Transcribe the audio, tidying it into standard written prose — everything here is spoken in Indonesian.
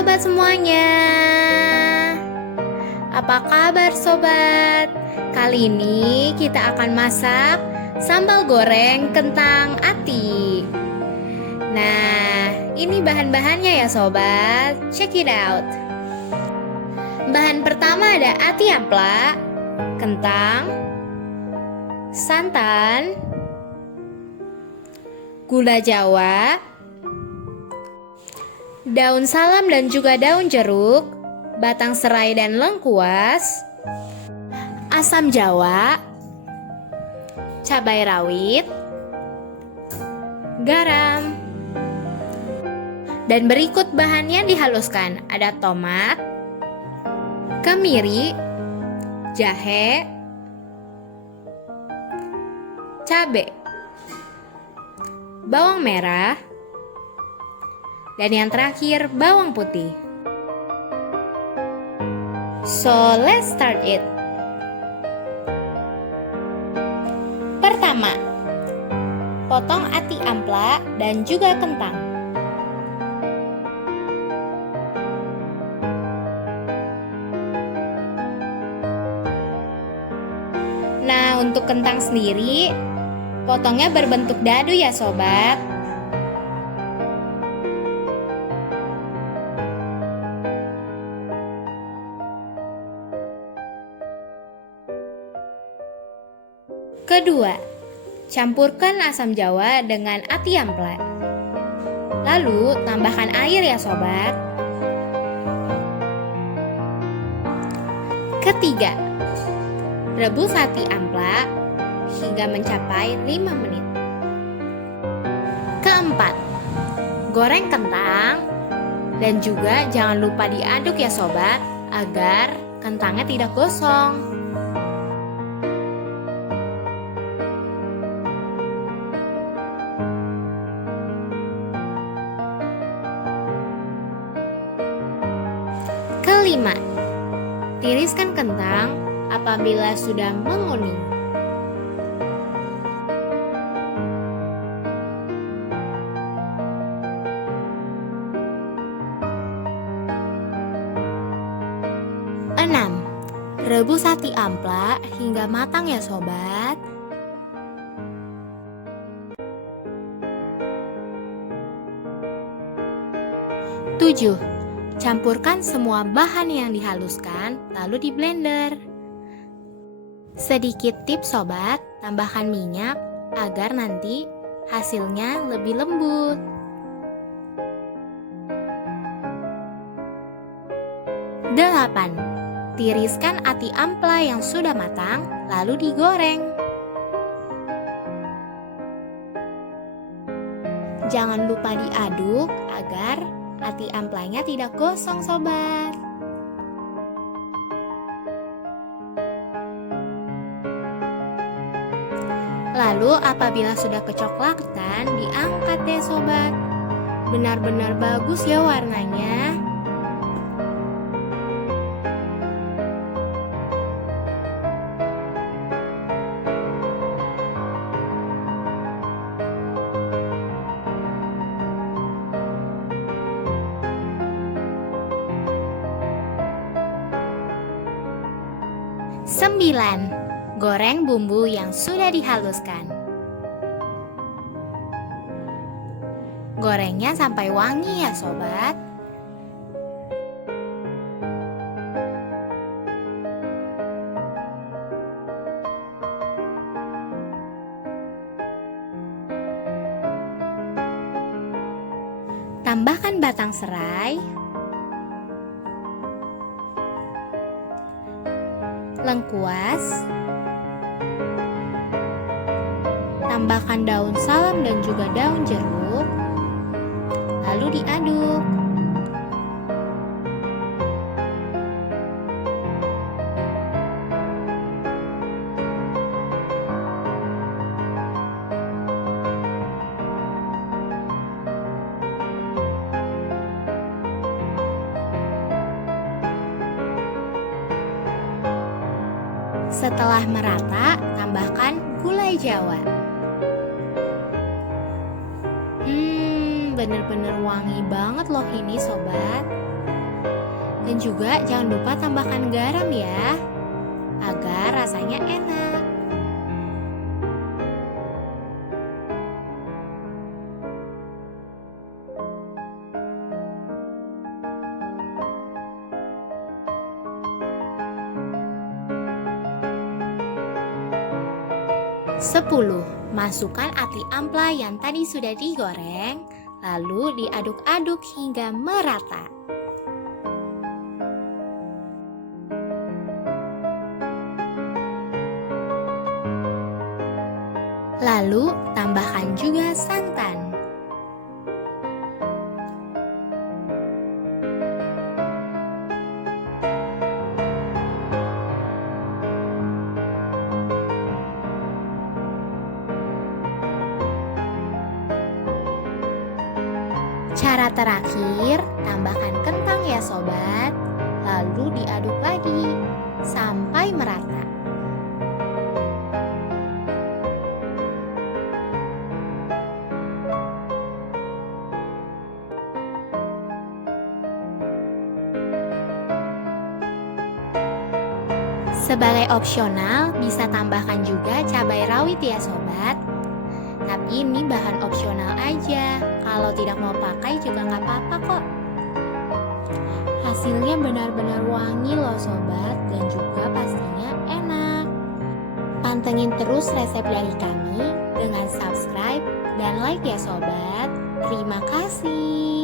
sobat semuanya. Apa kabar sobat? Kali ini kita akan masak sambal goreng kentang ati. Nah, ini bahan-bahannya ya sobat. Check it out. Bahan pertama ada ati ampla, kentang, santan, gula jawa, daun salam dan juga daun jeruk, batang serai dan lengkuas, asam jawa, cabai rawit, garam. Dan berikut bahannya dihaluskan. Ada tomat, kemiri, jahe, cabai, bawang merah, dan yang terakhir bawang putih. So let's start it. Pertama, potong ati ampla dan juga kentang. Nah, untuk kentang sendiri, potongnya berbentuk dadu ya sobat. Kedua, campurkan asam jawa dengan ati ampla. Lalu, tambahkan air ya sobat. Ketiga, rebus ati ampla hingga mencapai 5 menit. Keempat, goreng kentang dan juga jangan lupa diaduk ya sobat agar kentangnya tidak gosong. Kelima, tiriskan kentang apabila sudah menguning. Enam, rebus ati ampla hingga matang ya sobat. Tujuh, campurkan semua bahan yang dihaluskan lalu di blender. Sedikit tips sobat, tambahkan minyak agar nanti hasilnya lebih lembut. 8. Tiriskan ati ampla yang sudah matang lalu digoreng. Jangan lupa diaduk agar ati amplanya tidak gosong sobat. Lalu apabila sudah kecoklatan, diangkat deh sobat. Benar-benar bagus ya warnanya. Sembilan, goreng bumbu yang sudah dihaluskan. Gorengnya sampai wangi ya sobat. Tambahkan batang serai, lengkuas, tambahkan daun salam dan juga daun jeruk, lalu diaduk. Setelah merata, tambahkan gulai jawa. Bener-bener wangi banget loh ini sobat. Dan juga jangan lupa tambahkan garam ya, agar rasanya enak. Sepuluh, masukkan ati ampla yang tadi sudah digoreng, lalu diaduk-aduk hingga merata. Lalu tambahkan juga santan. Cara terakhir, tambahkan kentang ya sobat, lalu diaduk lagi sampai merata. Sebagai opsional, bisa tambahkan juga cabai rawit ya sobat. Tapi ini bahan opsional aja, kalau tidak mau pakai juga nggak apa-apa kok. Hasilnya benar-benar wangi loh sobat, dan juga pastinya enak. Pantengin terus resep dari kami dengan subscribe dan like ya sobat. Terima kasih.